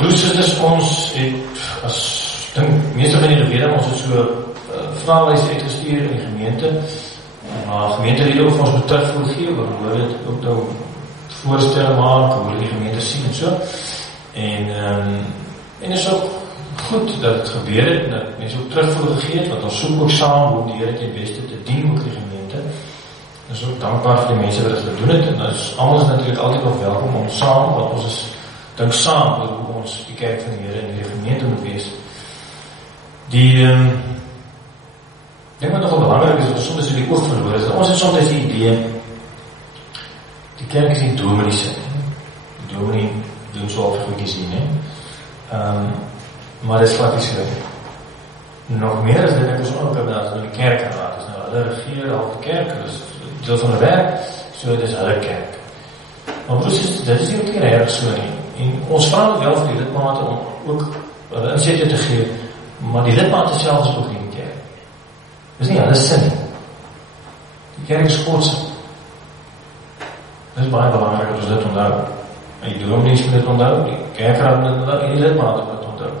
broers ons het, dink meeste van julle weet, ons het so vraelys uitgestuur in die gemeente, maar gemeente het ook vir ons terugvoer gee, oor hoe dit ook nou voorstelle maak, hoe die gemeente sien en so, en is ook goed dat het gebeur het, dat mense ook terugvoer gegee het, want ons soek ook saam hoe die Here die beste te dien ook die gemeente. Ons is ook dankbaar vir die mense wat dit gedoen het, en almal is natuurlijk altyd nog welkom om saam, want ons is dink saam oor hoe ons die kerk van die Here en die gemeente moet wees. Dink wat nogal belangrik is, wat soms in die oog verloor is, ons het soms die idee, die kerk is nie dominee sin, die dominee doen so al goedjies nie, maar dit is glad nie so. Nog meer is dit, ek is ook dat die kerk geraad is, nou hulle regeer al die kerk, dus deel van die werk, so dit is hulle kerk. Maar precies, dit is nie ook nie erg so nie, en ons vraag wel vir die lidmate om ook hulle insette te gee, maar die lidmate self is ook nie die kerk. Dit is nie hulle sin nie. Die kerk is Godse. Dit is baie belangrik dat ons dit onthou. En die dominees moet dit onthou, die kerkraad moet dit onthou, en die lidmate moet dit onthou.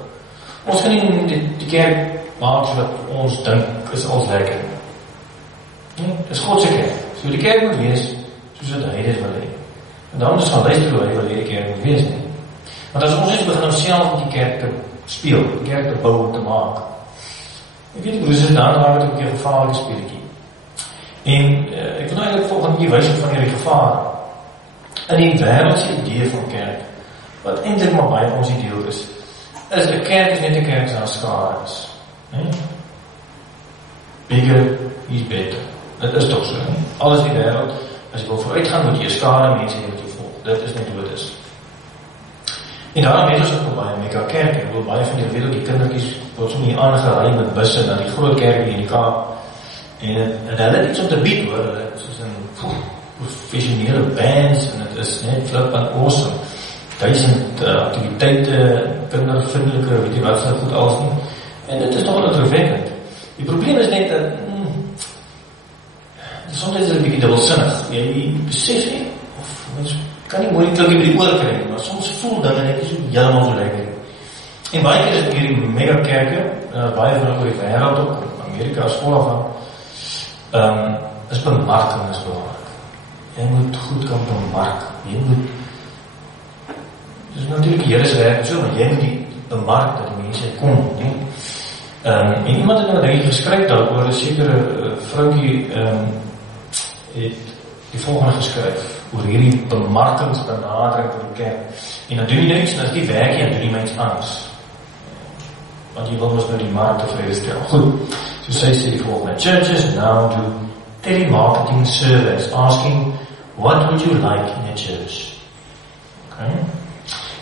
Ons kan nie die kerk maak so wat ons dink is als lekker. Nee, dit is Godse kerk. So die kerk moet wees, soos wat hy dit wil hê. En dan is van luister hoe hy wil hê die kerk moet wees nie. Want as ons eens begin om self met die kerk te speel, die kerk te bou en te maak. Ek weet nie, broers, is daar het ook 'n keer gevaarlike speletjie. En ek wil nou eintlik volgens die wys van hierdie gevaar in die wêreldse idee van kerk, wat eintlik maar baie ons idee is 'n kerk is net 'n kerk as daar skare is. Bigger is better. Dit is toch so, nie? Alles in die wêreld, as jy wil vooruitgaan, moet jy 'n skare mense hê wat jy volg. Dit is net hoe dit is. En daarom weet ons ook baie mega kerk, ek wil baie van die weet ook die kindertjies word so nie aangeraai met busse na die groot kerk hier in die Kaap. En hulle het iets om te bied hoor, hulle het soos in professionele bands, en het is net flip en awesome. 1000 activiteite, kindervriendelike, weet jy wat, so goed alles nie. En dit is toch indrukwekkend. Die probleem is net dat, soms is dit 'n bietjie dubbelsinnig. Jy besef nie, of mens kan nie mooi klinkie by die oor kry, maar soms voel dinge net so heeltemal so lekker. En baie keer is dit hierdie megakerke, baie van oor die wêreld ook, Amerika as gevolg van, is bemarking is belangrik. Jy moet goed kan bemark. Jy moet, dis natuurlijk die Here se werk so, maar jy moet die bemark dat die mense kom, nie? En iemand het nou ding geskryf daaroor, 'n sekere vroukie het die volgende geskryf oor hierdie bemarkingsbenadering vir die kerk. En dan doen jy niks, en as die werk jy, dan doen jy my iets anders. Want jy wil ons nou die markt tevrede stel. Goed, so sy sê die volgende: churches now do telemarketing surveys asking what would you like in a church. Okay.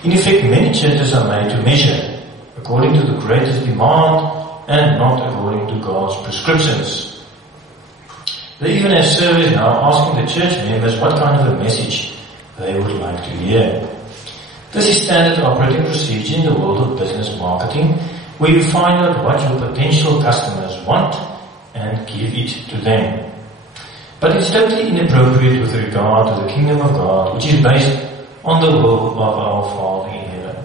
In effect, many churches are made to measure according to the greatest demand and not according to God's prescriptions. They even have surveys now asking the church members what kind of a message they would like to hear. This is standard operating procedure in the world of business marketing, where you find out what your potential customers want and give it to them. But it's totally inappropriate with regard to the kingdom of God, which is based on the will of our Father in heaven.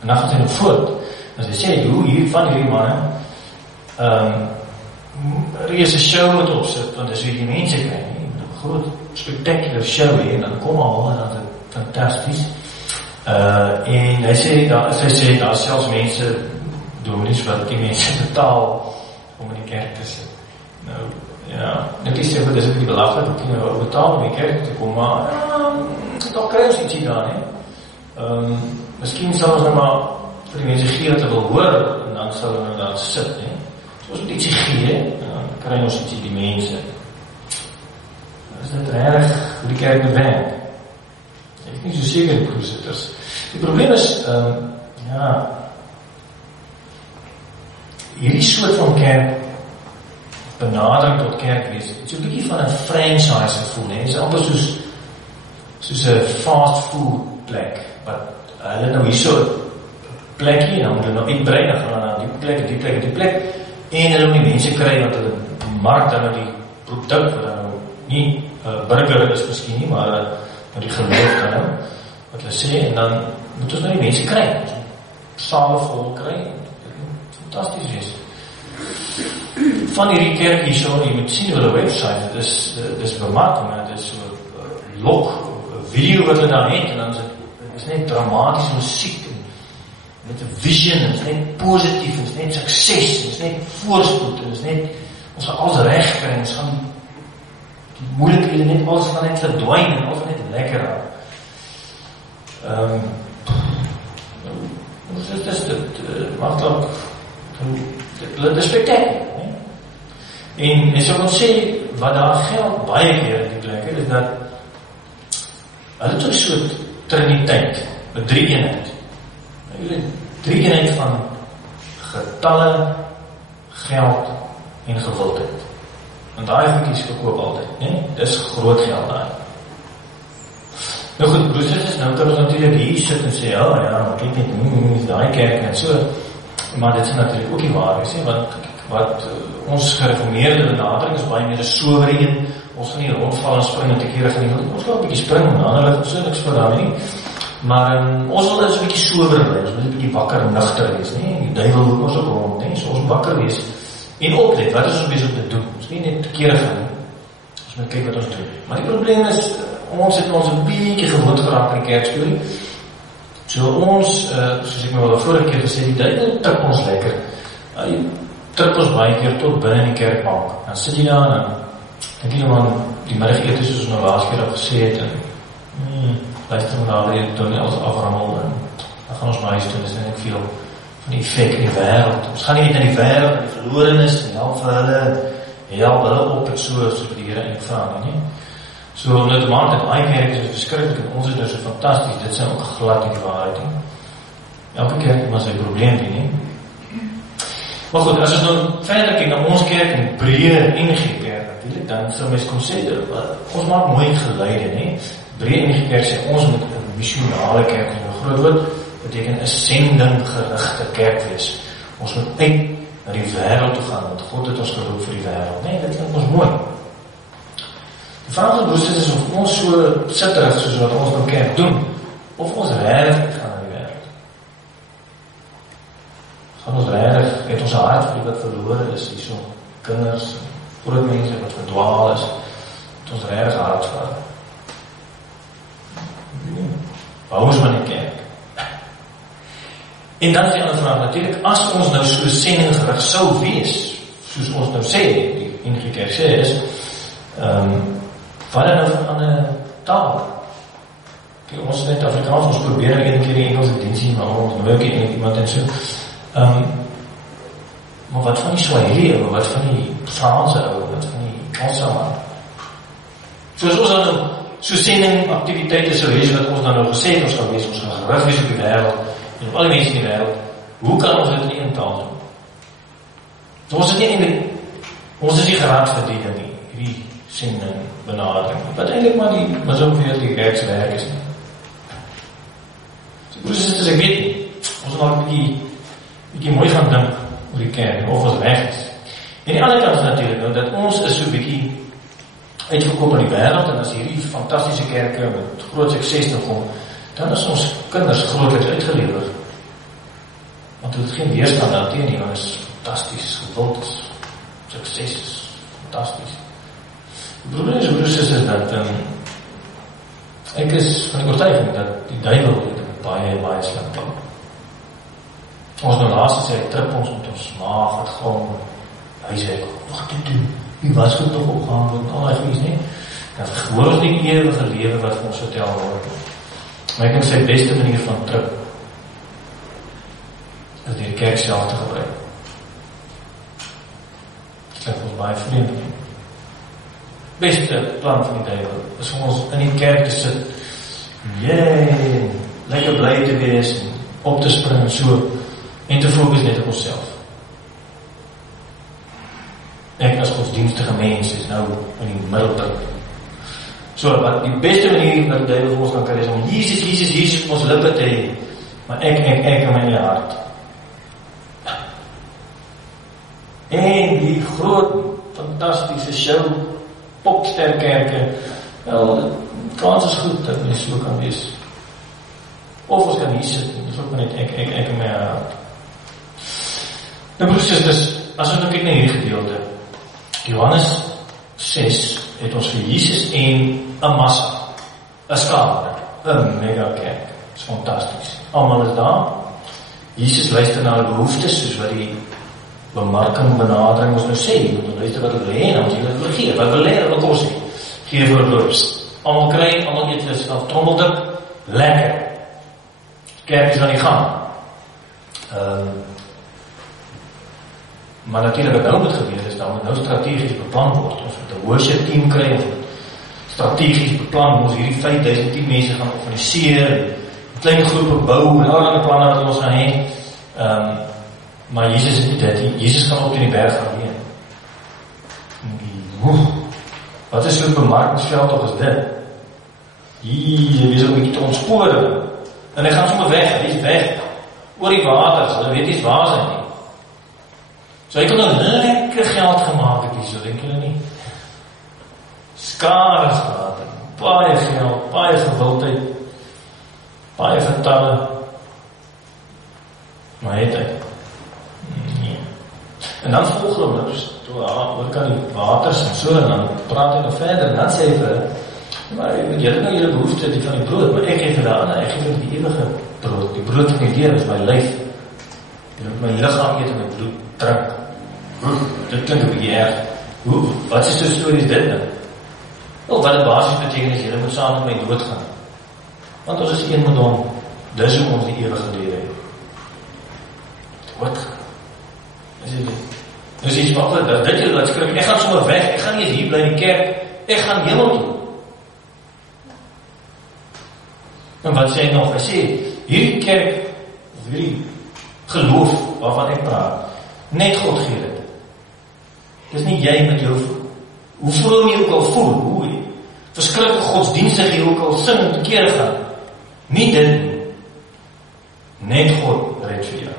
En dan gaat hy nou voort, as hy sê, hoe hier van hierdie manne, reese show moet opsit, want as jy die mense kry, een groot spectacular show hê, en dan kom al, en dan is het fantastisch. En hy sê, daar is selfs mense, dominees wat die mense betaal, om in die kerk te sit. Nou, ja, net die sê, dis die belaglik, dat jy nou betaal om in die kerk te kom, maar, dan kry ons iets hier daar, nie? Miskien sal ons nou maar, vir die mense gee wat hulle wil hoor, en dan sal hulle nou daar sit, nie? So ons moet ietsie gee, dan kry ons ietsie die mense. Is dit reg hoe die kerk bewerk? Ek is nie so seker die voorsitters. Die probleem is, hierdie soort van kerk, benadering tot kerk wees, het so 'n bietjie van 'n franchise gevoel, nie? Dit is amper soos 'n fast food plek, wat hulle nou hier so plekkie, en dan moet hulle nou uitbrei, dan gaan hulle na die plek, en die plek, en die plek, en hulle moet die mense kry, want hulle mark dan nou die product, wat dan nou nie burger is miskien nie, maar die geloof dan nou, wat hulle sê, en dan moet ons nou die mense kry, sale vol kry, fantasties wees. Van hierdie kerk hier so, jy moet sien op hulle website, dit is bemarking, dit is so log, video wat hulle daar het, en dan is net dramatische muziek, met een vision, en is net positief, en is net sukses, en is net voorspoed, en is net, ons gaan alles recht kry, ons gaan die moeilijkheden net, alles gaan net verdwijn, en alles gaan net lekker aan. Maak ook, dit is spektakel, en so kan sê, wat daar geld baie keer in die plek, is dat hulle het ook soort triniteit, met 3-eenheid. Hulle 3-eenheid van getalle, geld en gewildheid. En daai goedjies verkoop altyd, nee? Dis groot geld daar. Nou goed, broers, nou kan ons natuurlijk hier sit en sê, ja, kyk net, daai kerk en so, maar dit is natuurlijk ook nie waar is, wat ons gereformeerde benadering is baie meer een sobereen, ons gaan nie rondval en spring en te kere gaan nie, ons gaan een bietjie spring, en ander het so niks vir daarmee nie, maar ons wil dus een bietjie sober wees, ons wil een bietjie wakker en nuchter wees, nie? Die duivel loop ons ook rond, nie? So ons wakker wees, en oplet, wat is ons bezig te doen? Ons nie net te kere gaan nie, ons moet kyk wat ons doen, maar die probleem is, ons het ons een bietjie gewoond geraak in die kerkstorie, so ons, soos ek my wel vorige keer gesê, die duivel trip ons lekker, die trip ons baie keer tot binnen in die kerkbank, dan sit jy daar, en denk jy man, die middagete soos ons nou laatst keer al gesê het, en luister me daar, die doen nie alles aframmel, en dan gaan ons maar huis doen, is net veel van die effect in die wereld, ons gaan nie net in die wereld, die verloren is, en help vir hulle, help hulle op, en soos vir die Here en vraag, nie? So, om dit te maak, dat my kerk is verskrikkelijk, en ons is nou so fantastisch, dit zijn ook glad in die waarheid, nie? Elke kerk maar sy probleem nie? Maar goed, as ons nou verder kyk na ons kerk, en breë NG Kerk natuurlijk, dan sal mens kom sê, ons maak mooi geleide, nie? Breë NG Kerk sê, ons moet een missionale kerk, en groot woord, beteken een sendinggerichte kerk wees. Ons moet uit na die wêreld toe gaan, want God het ons geroep vir die wêreld. Nee, dit klink ons mooi. Die vraag van broers is of ons so sitterig, soos wat ons nou kerk doen, of ons regtig gaan na die wêreld. Gaan ons regtig, het ons hart vir die wat verloren is, die so kinders, groot mense wat verdwaal is, het ons regtig hart vir. Hou ons maar in die kerk. En dan is die ander vraag natuurlijk, as ons nou so sendinggerig sou wees, soos ons nou sê, die enige kerk sê is, wat dan nou van ander taal? Kijk, ons net Afrikaans, ons probeer een keer die Engelse diensie, maar ons nou ook iemand en so. Maar wat van die Swahili, wat van die Franse, wat van die Kansa, soos ons dan nou so sendingaktiviteite sou wees, wat ons dan nou gesê het, ons gaan wees, ons gaan gerig wees op die wêreld, en op alle mense in die wêreld, hoe kan ons dit nie in taal doen? So ons is nie geraad vir die sending benadering, wat eindelijk maar so ongeveer die kerkswerk is. So broers en susters, ek weet nie, ons moet maar een bietjie mooi gaan dink oor die kerk, of ons weg is. En die ander kant is natuurlijk nou, dat ons is so bietjie uitgekom in die wêreld, en as hierdie fantastische kerke met groot sukses te kom, dan is ons kinders grootliks uitgelewer. Want het geen weerstand daar teen nie, want is fantastisch, gewild is, sukses is, fantastisch. Die probleem is dat ek is van die oortuiging dat die duivel baie slim kan. Ons nou laatst sê, trip ons met ons maag, het gewoon, hy sê, wat doen, wie was goed nog opgehaald, en al die goeies nie. Dan hoor ons die ewige lewe wat vir ons vertel word. Maar ek denk sy beste manier van trip is die kerk self te gebruik. Dit klink ons baie vreemd. Beste plan van die duivel is om ons in die kerk te sit, lekker bly te wees, op te spring en so, en te fokus net op onsself. Ek as godsdienstige mens is nou in die middelpunt. So, wat die beste manier wat die duivel vir ons kan kry is om Jesus op ons lippe te hê, maar ek in my hart. En die groot, fantastische show, popsterkerke, wel, kans is goed dat mens so kan wees. of ons kan hier sit, dis ook net ek en my hart. Nou broers en susters, as ons kyk na hierdie gedeelte, Johannes 6 het ons vir Jesus en 'n massa, 'n skare, 'n mega kerk. Dit is fantasties. Almal is daar. Jesus luister na hulle behoeftes, soos wat die bemarking, benadering ons nou sê. Jy moet luister wat hulle wil hê, dan moet jy dit gee. Wat wil hê, wat kos nie. Gee vir loops. Almal kry, almal eet hulle self trommeldip, lekker. Kerk is aan die gang. Maar natuurlijk wat nou moet gebeur is, dan moet nou strategisch beplan word. Ons moet 'n worship team kry, of strategies beplan, ons hierdie 5010 mense gaan organiseer, klein groepe bou, en allerlei planne wat ons gaan hê. Maar Jesus is nie dit, Jesus gaan op in die berg gaan heen. Wat is so'n bemarkingsveld toch is dit? Hier is ook 'n bietjie te ontspore. En hy gaan sommer weg, hy is weg. Oor die waters, hulle weet nie waar sy nie. So hy kan nou lekker geld gemaak het, so denk julle nie. Skare gehad, baie geld, baie gewildheid, baie getalle. Maar het hy? Nee. En dan volg hulle, dus oor kan die waters en so, en dan praat hy nog verder, en dan sê hy vir, maar julle nou julle behoefte die van die brood, maar ek geef vir daar, ek geef die ewige brood, die brood van die lewe is my lyf. Julle moet my lichaam eet en my bloed drink. Dit klink 'n bietjie erg. Wat is so stories dit nou? Wel, wat het basies beteken is, julle moet saam met my dood gaan. Want ons is een met hom. Dis hoe ons die ewige lewe het. Wat? Dis iets maklik, dat dit julle wat skrik, ek gaan sommer weg, ek gaan nie hier bly in die kerk, ek gaan hemel toe. En wat sê hy nog? Hy sê, hierdie kerk, of hierdie geloof waarvan ek praat, net God gee dit. Dis nie jy met jou, hoe vroom jy ook al voel, hoe verskrikkelijk godsdienstig jy ook al sing en tekeer gaan. Nie dit, net God red vir jou.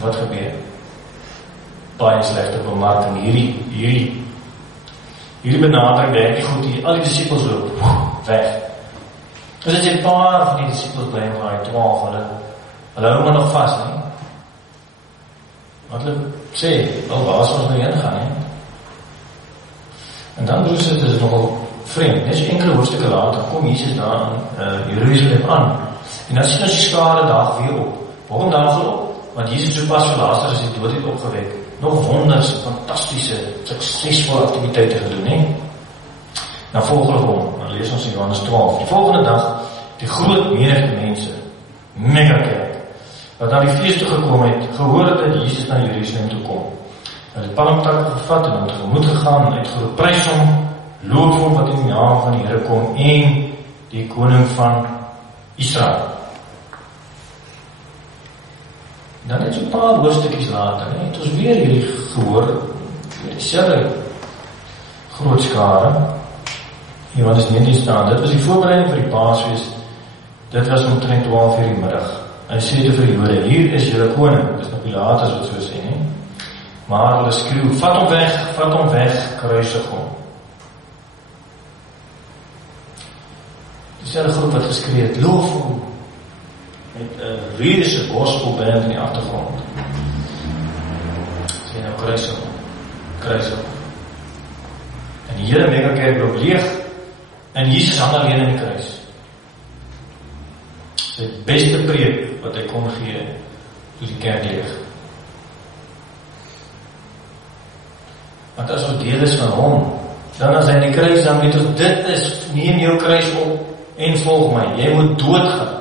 Wat gebeur? Baie slegte bemarking, hierdie benadering werk nie goed, al die disciples loop, weg. Dus dit is 'n paar van die disciples bly in waar 12, hulle hou maar nog vast, nie? Wat hulle sê, waar is ons nou heen gaan, nie? En dan broers, dit is nogal vreemd, net so enkele hoofstukke later, kom Jesus daar in Jerusalem aan, en dan sien ons die skare dag weer op. Waarom daar op? Want Jesus so pas vir Lazarus is die dood het opgewek, nog wonders, fantastische, suksesvolle aktiviteite gedoen, nie? Dan volg hulle hom, dan lees ons in Johannes 12. Die volgende dag, die groot menigte mense, mega kerk, wat na die feest toe gekom het, gehoor het dat Jesus na Jerusalem toe kom. Hy het palmtakke gevat en hom tegemoet gegaan en uitgeroep, prys hom, loof hom wat in die naam van die Here kom en die koning van Israel. Dan het so 'n paar hoofstukkies later, het ons weer hierdie gehoor, dieselfde groot skare. Johannes 19 staan, dit was die voorbereiding vir die Paasfees, dit was omtrent 12:00 die middag. Hy sê te vir die Jode, hier is julle koning, dis nog Pilatus wat so sê, nie? Maar hulle skreeu, vat hom weg, kruisig hom. Dieselfde groep wat geskree het, loof hom, met 'n reuse gospelband in die agtergrond. Sê nou kruisig hom. En die hele megakerk loop leeg, en Jesus hang alleen in die kruis. Sy beste preek wat hy kon gee, toe die kerk leeg. Want as ons deel is van hom, dan as hy in die kruis, dan weet ons, dit is, neem jou kruis op, en volg my, jy moet doodgaan.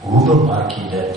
Hoe bemark jy dit?